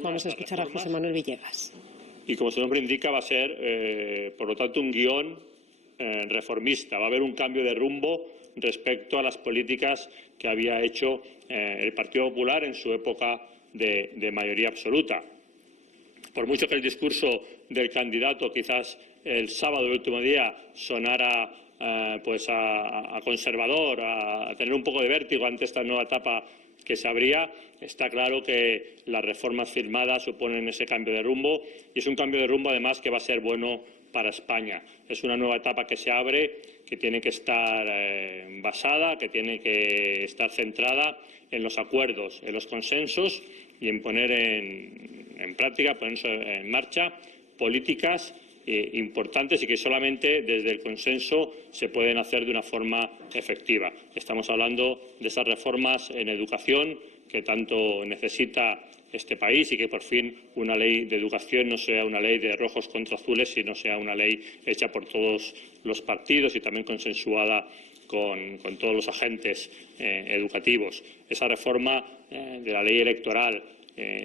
Vamos a escuchar a José Manuel Villegas. Y como su nombre indica, va a ser, por lo tanto, un guión reformista. Va a haber un cambio de rumbo respecto a las políticas que había hecho el Partido Popular en su época de mayoría absoluta. Por mucho que el discurso del candidato, quizás el sábado, el último día, sonara a conservador, a tener un poco de vértigo ante esta nueva etapa que se abría, está claro que las reformas firmadas suponen ese cambio de rumbo y es un cambio de rumbo además que va a ser bueno para España. Es una nueva etapa que se abre, que tiene que estar basada, que tiene que estar centrada en los acuerdos, en los consensos y en poner en práctica, poner en marcha políticas importantes y que solamente desde el consenso se pueden hacer de una forma efectiva. Estamos hablando de esas reformas en educación que tanto necesita este país y que por fin una ley de educación no sea una ley de rojos contra azules, sino sea una ley hecha por todos los partidos y también consensuada con todos los agentes educativos. Esa reforma de la ley electoral,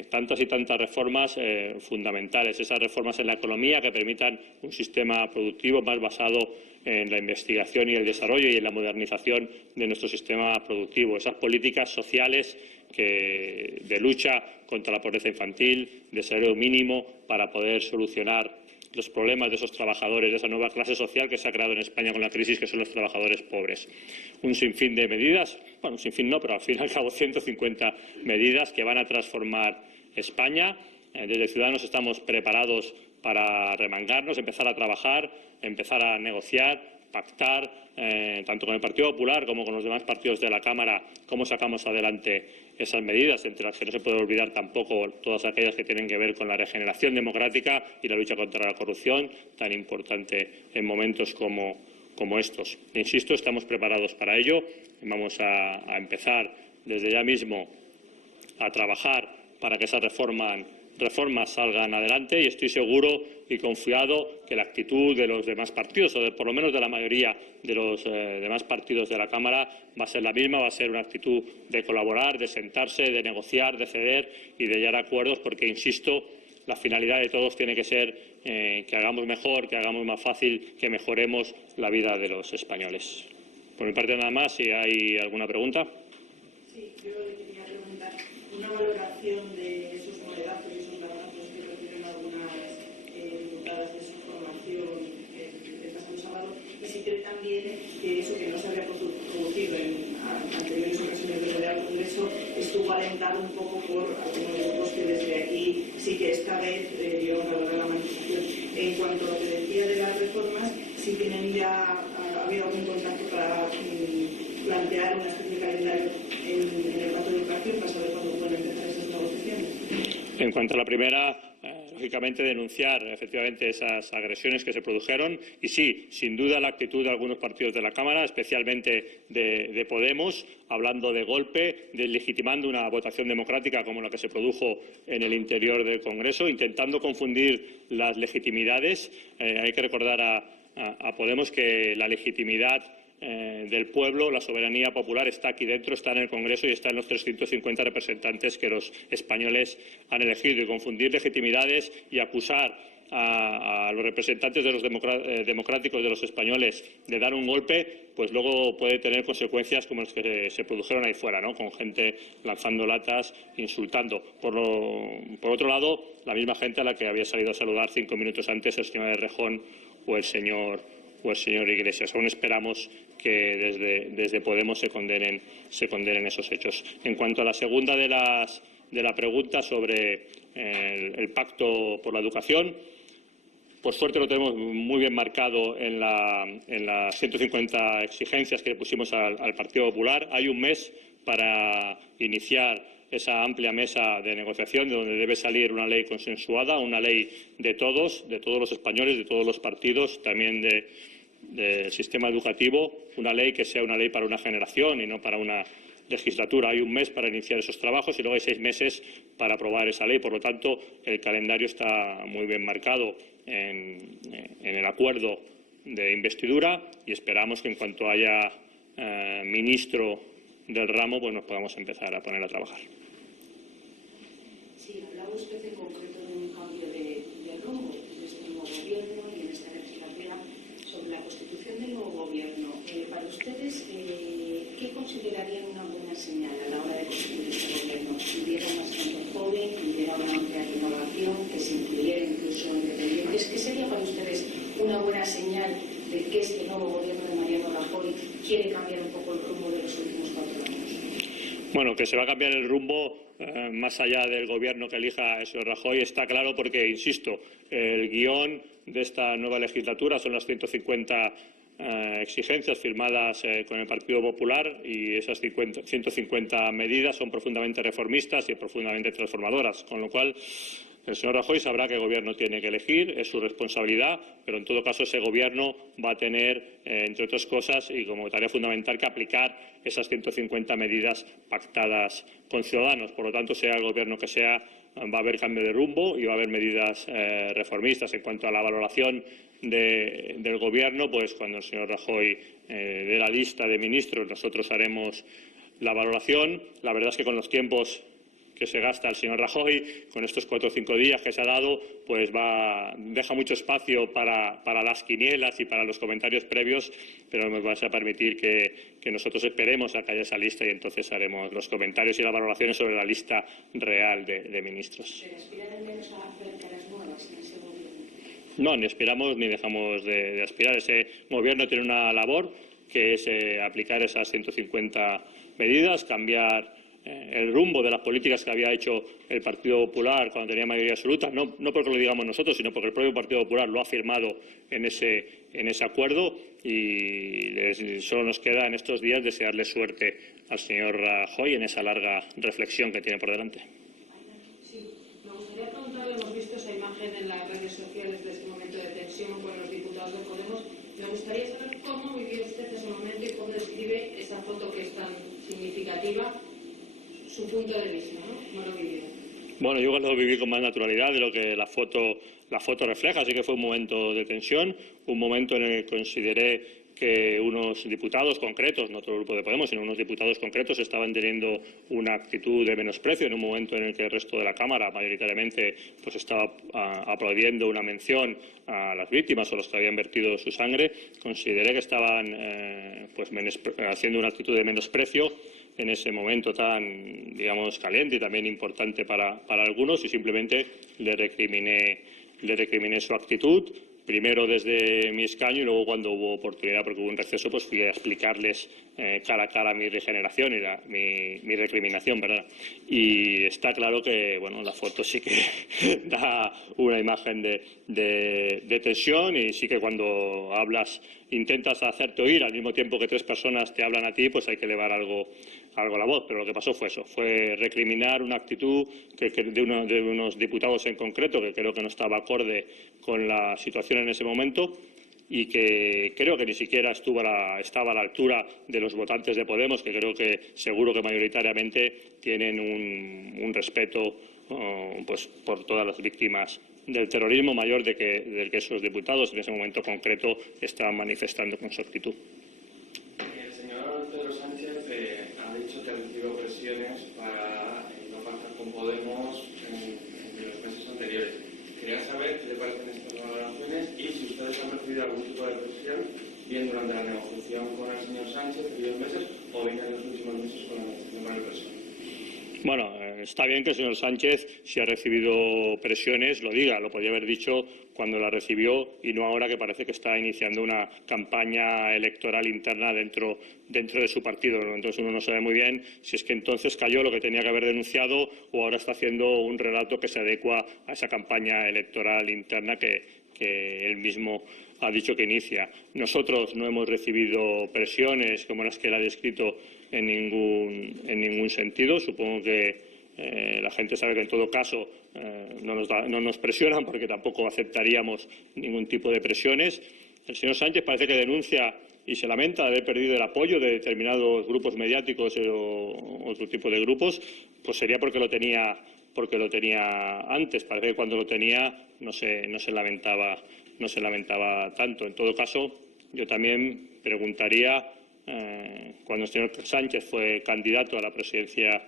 tantas y tantas reformas fundamentales, esas reformas en la economía que permitan un sistema productivo más basado en la investigación y el desarrollo y en la modernización de nuestro sistema productivo, esas políticas sociales de lucha contra la pobreza infantil, de salario mínimo para poder solucionar los problemas de esos trabajadores, de esa nueva clase social que se ha creado en España con la crisis, que son los trabajadores pobres. Un sinfín de medidas, bueno, un sinfín no, pero al fin y al cabo 150 medidas que van a transformar España. Desde Ciudadanos estamos preparados para remangarnos, empezar a trabajar, empezar a negociar, pactar, tanto con el Partido Popular como con los demás partidos de la Cámara, cómo sacamos adelante esas medidas, entre las que no se puede olvidar tampoco todas aquellas que tienen que ver con la regeneración democrática y la lucha contra la corrupción, tan importante en momentos como estos. Insisto, estamos preparados para ello. Vamos a empezar desde ya mismo a trabajar para que esas reformas salgan adelante y estoy seguro y confiado que la actitud de los demás partidos, o por lo menos de la mayoría de los demás partidos de la Cámara, va a ser la misma, va a ser una actitud de colaborar, de sentarse, de negociar, de ceder y de llegar a acuerdos, porque, insisto, la finalidad de todos tiene que ser que hagamos mejor, que hagamos más fácil, que mejoremos la vida de los españoles. Por mi parte nada más, si hay alguna pregunta. Sí, yo le quería preguntar una valoración de esos modelazos y esos latigazos que recibieron algunas diputadas de su formación el pasado sábado, y si cree también que eso que no se había producido en anteriores ocasiones del Real Congreso estuvo alentado un poco por algunos grupos que desde aquí sí que esta vez dieron valor a la manifestación. En cuanto a lo que decía de las reformas, si tienen ya ha habido algún contacto para plantear una especie de calendario en el pacto de educación para saber cuándo pueden empezar esas negociaciones. En cuanto a la primera, lógicamente denunciar efectivamente esas agresiones que se produjeron y sí, sin duda la actitud de algunos partidos de la Cámara, especialmente de Podemos, hablando de golpe, deslegitimando una votación democrática como la que se produjo en el interior del Congreso, intentando confundir las legitimidades. Hay que recordar a Podemos que la legitimidad del pueblo, la soberanía popular está aquí dentro, está en el Congreso y está en los 350 representantes que los españoles han elegido. Y confundir legitimidades y acusar a los representantes de los democráticos de los españoles de dar un golpe, pues luego puede tener consecuencias como las que se produjeron ahí fuera, ¿no? Con gente lanzando latas, insultando. Por otro lado, la misma gente a la que había salido a saludar 5 minutos antes el señor Errejón o el señor Iglesias. Aún esperamos que desde Podemos se condenen esos hechos. En cuanto a la segunda de la pregunta sobre el pacto por la educación, por suerte lo tenemos muy bien marcado en las 150 exigencias que le pusimos al Partido Popular. Hay un mes para iniciar esa amplia mesa de negociación de donde debe salir una ley consensuada, una ley de todos los españoles, de todos los partidos, también del sistema educativo, una ley que sea una ley para una generación y no para una legislatura. Hay un mes para iniciar esos trabajos y luego hay 6 meses para aprobar esa ley. Por lo tanto, el calendario está muy bien marcado en el acuerdo de investidura y esperamos que en cuanto haya ministro del ramo, pues nos podamos empezar a poner a trabajar. Sí, hablaba usted en concreto de un cambio de rumbo de este nuevo gobierno y en esta legislatura sobre la constitución del nuevo gobierno. Para ustedes, ¿qué considerarían una buena señal a la hora de constituir este gobierno? Que hubiera más gente joven, que hubiera una amplia renovación, que se incluyera incluso independientes. ¿Qué sería para ustedes una buena señal de que este nuevo gobierno de Mariano Rajoy quiere cambiar un poco el rumbo de los últimos 4 años? Bueno, que se va a cambiar el rumbo más allá del gobierno que elija el señor Rajoy está claro porque, insisto, el guión de esta nueva legislatura son las 150 exigencias firmadas con el Partido Popular y esas 150 medidas son profundamente reformistas y profundamente transformadoras, con lo cual el señor Rajoy sabrá qué gobierno tiene que elegir, es su responsabilidad, pero en todo caso ese gobierno va a tener, entre otras cosas, y como tarea fundamental, que aplicar esas 150 medidas pactadas con Ciudadanos. Por lo tanto, sea el gobierno que sea, va a haber cambio de rumbo y va a haber medidas reformistas. En cuanto a la valoración del gobierno, pues cuando el señor Rajoy dé la lista de ministros, nosotros haremos la valoración. La verdad es que con los tiempos que se gasta el señor Rajoy, con estos 4 o 5 días que se ha dado, pues deja mucho espacio para las quinielas y para los comentarios previos, pero nos vais a permitir que nosotros esperemos a que haya esa lista y entonces haremos los comentarios y las valoraciones sobre la lista real de ministros. ¿Se aspiran al menos a hacer caras nuevas en ese gobierno? No, ni aspiramos ni dejamos de aspirar. Ese gobierno tiene una labor que es aplicar esas 150 medidas, cambiar el rumbo de las políticas que había hecho el Partido Popular cuando tenía mayoría absoluta, no porque lo digamos nosotros, sino porque el propio Partido Popular lo ha firmado en ese acuerdo y solo nos queda en estos días desearle suerte al señor Rajoy en esa larga reflexión que tiene por delante. Sí, me gustaría preguntarle, hemos visto esa imagen en las redes sociales de este momento de tensión con los diputados de Podemos. Me gustaría saber cómo vivió usted ese momento y cómo describe esa foto que es tan significativa, su punto de vista, ¿no? ¿Cómo lo vivió? Bueno, yo lo viví con más naturalidad de lo que la foto refleja, así que fue un momento de tensión, un momento en el que consideré que unos diputados concretos, no todo el grupo de Podemos, sino unos diputados concretos estaban teniendo una actitud de menosprecio en un momento en el que el resto de la Cámara mayoritariamente pues estaba aplaudiendo una mención a las víctimas o a los que habían vertido su sangre. Consideré que estaban haciendo una actitud de menosprecio en ese momento tan, digamos, caliente y también importante para algunos, y simplemente le recriminé su actitud, primero desde mi escaño y luego cuando hubo oportunidad, porque hubo un receso, pues fui a explicarles cara a cara mi regeneración y mi recriminación, ¿verdad? Y está claro que, bueno, la foto sí que da una imagen de tensión y sí que cuando hablas, intentas hacerte oír al mismo tiempo que 3 personas te hablan a ti, pues hay que elevar algo la voz, pero lo que pasó fue eso, fue recriminar una actitud de unos diputados en concreto que creo que no estaba acorde con la situación en ese momento y que creo que ni siquiera estaba a la altura de los votantes de Podemos, que creo que seguro que mayoritariamente tienen un respeto pues por todas las víctimas del terrorismo mayor del que esos diputados en ese momento concreto estaban manifestando con su actitud. El señor Pedro Sánchez ha dicho que ha recibido presiones para no pactar con Podemos en los meses anteriores. Quería saber qué le parecen estas valoraciones y si ustedes han recibido algún tipo de presión, bien durante la negociación con el señor Sánchez en los meses o bien en los últimos meses con la negociación con el PSOE. Bueno, está bien que el señor Sánchez, si ha recibido presiones, lo diga. Lo podía haber dicho cuando la recibió y no ahora, que parece que está iniciando una campaña electoral interna dentro de su partido. Entonces uno no sabe muy bien si es que entonces cayó lo que tenía que haber denunciado o ahora está haciendo un relato que se adecua a esa campaña electoral interna que él mismo ha dicho que inicia. Nosotros no hemos recibido presiones como las que él ha descrito en ningún sentido. Supongo que la gente sabe que en todo caso no nos presionan porque tampoco aceptaríamos ningún tipo de presiones. El señor Sánchez parece que denuncia y se lamenta de haber perdido el apoyo de determinados grupos mediáticos o otro tipo de grupos, pues sería porque lo tenía antes. Parece que cuando lo tenía no se lamentaba tanto. En todo caso, yo también preguntaría, cuando el señor Sánchez fue candidato a la presidencia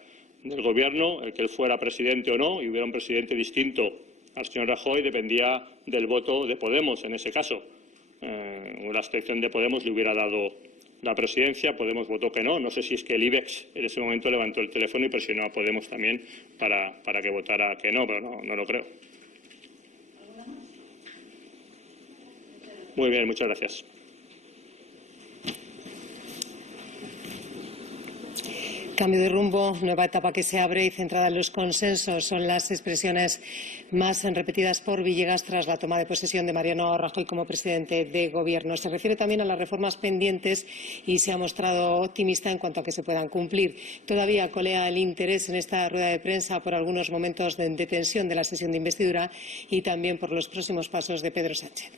del Gobierno, el que él fuera presidente o no, y hubiera un presidente distinto al señor Rajoy, dependía del voto de Podemos en ese caso. La abstención de Podemos le hubiera dado la presidencia. Podemos votó que no. No sé si es que el IBEX en ese momento levantó el teléfono y presionó a Podemos también para que votara que no, pero no lo creo. Muy bien, muchas gracias. Cambio de rumbo, nueva etapa que se abre y centrada en los consensos. Son las expresiones más repetidas por Villegas tras la toma de posesión de Mariano Rajoy como presidente de Gobierno. Se refiere también a las reformas pendientes y se ha mostrado optimista en cuanto a que se puedan cumplir. Todavía colea el interés en esta rueda de prensa por algunos momentos de tensión de la sesión de investidura y también por los próximos pasos de Pedro Sánchez.